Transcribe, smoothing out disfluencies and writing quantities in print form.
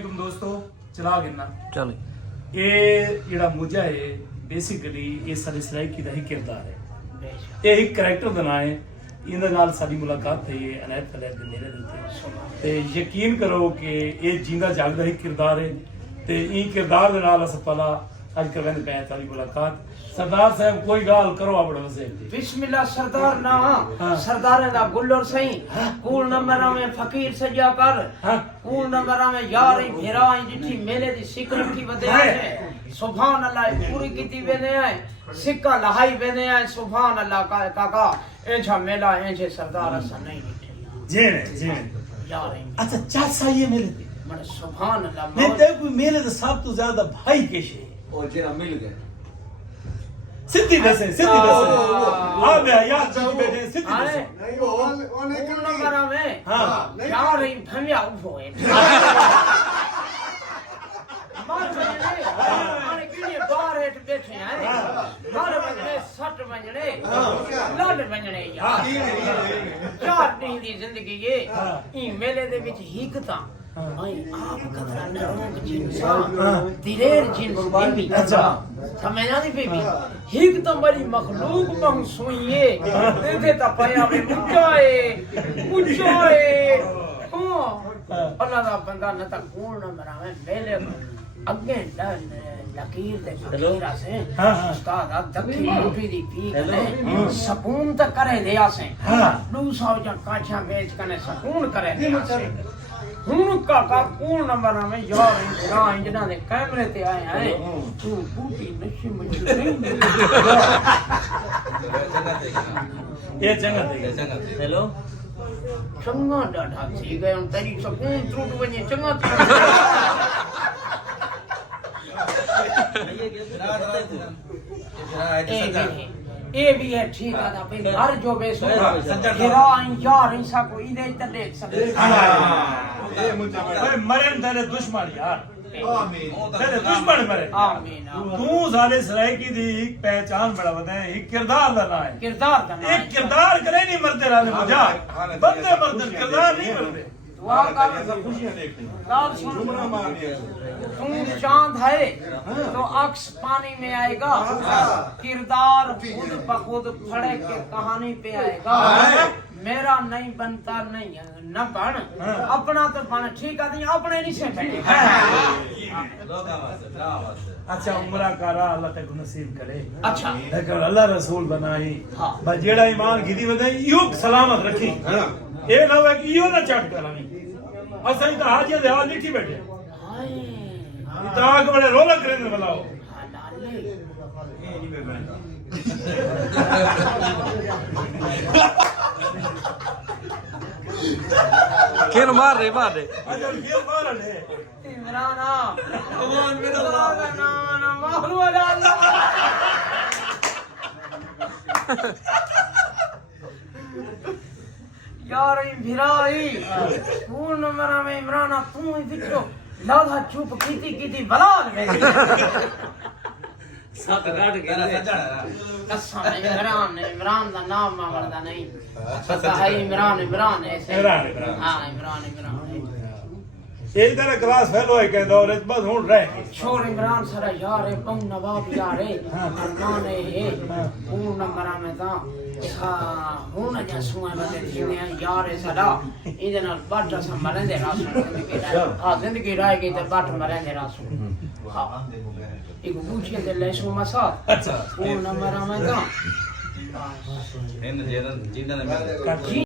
वालेकुम दोस्तों चला गिनना चल ये जेड़ा मुजा है बेसिकली ये साडी सराइकी दा ही किरदार है ये एक करैक्टर दा नाम है इहदे नाल साडी मुलाकात थई है अनायत फलैत दे मेरे दे ते यकीन करो कि ये जींदा जागदा ही किरदार है ते ई किरदार दे नाल अस पला अज करवेंदे पे साडी मुलाकात सरदार साहब कोई गाल करो अपने वसे बिस्मिल्लाह सरदार ना सरदार दा गुल्लर सही कूल नंबर में फकीर सजा कर कूल नंबर में यार भेरा जिठी मेले दी सिक रखी वदे है सुभान अल्लाह पूरी कीती वेने है सिक्का लहाई वेने है सुभान अल्लाह का काका एछा मेला एछे सरदार अस नहीं बैठे जी यार अच्छा चाचा ये मेले थे मन सुभान अल्लाह नहीं ते कोई मेले दा सब तो ज्यादा भाई केशे ओ जेरा मिल गए सिद्धि दसे आ बे यार चल बैठे सिद्धि दसे नहीं ओने कूल नंबर में हां यार भमिया उठो है मार बजने मारे किने बाहर हेठ बैठे हैं मार बजने सट बजने लड़ बजने यार चार दिन दी जिंदगी ये ई मेले दे विच हिकता आई आप कतरा नरोग जिंसा दिलेर जिंस बेबी अच्छा समझा नहीं बेबी हिक तो बड़ी मखलूक महू सुइए देखे ता पाया में मुचाए ओ अल्लाह दा बंदा न ता कौन न मरावे मेले अगे लकीर दे फकीरा से उस्ताद दखी रोटी दी पी ने सुकून त करे दिया से 200 जा काछा बेच कने सुकून करे दिया से हुन काका कौन नंबर में यार ना इंजना दे कैमरे ते आए हैं तू बूटी नशे मुझे नहीं ये चंगा हेलो चंगा डाढा थी गए उन तेरी सुकून टूट वने चंगा ये भी है ठीक है ना भाई हर जो बेसो तेरा यार ऐसा कोई दे तले सकते ए मुझे ओए मरे तेरे दुश्मन यार आमीन तेरे दुश्मन मरे आमीन तू सारे सराइकी दी एक पहचान बड़ा बता है एक किरदार दा नाम है किरदार का एक किरदार करे नहीं मरते राले मुझा बंदे मरते किरदार नहीं मरते दुआ कर खुशियां देखते गाल सुन बुरा मार दिया तुम चांद है तो अक्स पानी में आएगा किरदार खुद बखुद फड़े के कहानी पे आएगा मेरा नहीं बनता नहीं न बन अपना तो बन ठीक है अपने नहीं से अच्छा उम्र कारा अल्लाह तक नसीब करे अच्छा लेकिन अल्लाह रसूल बनाई हाँ। बस जेड़ा ईमान कीती वदे यो सलामत रखी ये ना है कि यो ना चट करानी असाई तो हाजिया दे हाल लिखी बैठे हाय इताक बड़े रोला करेंगे बताओ किन मार रहे अच्छा ये मार ले इमराना भगवान मेरा नाम ना मारू वाला यार भिराई कौन नंबर में इमराना तू ही बिचो लाधा चुप कीती बलाल में सत काट के कसम इमरान दा नाम मांगदा नहीं पता है इमरान ऐसे इमरान। हां इमरान एक तरह क्लास फेल होए के दौर बस हुन रह गए छोर इमरान सरा यार है पं नवाब यार है अरमान है कौन नंबर में ता हां हुन जा सुआ बते जिने यार है सदा इदे नाल बाट सा मरे दे रासू हां जिंदगी रह गई ते बाट मरे दे रासू हां एक बूझे दे ले सो मसा अच्छा कौन नंबर में ता इन जेदन जिंदा ने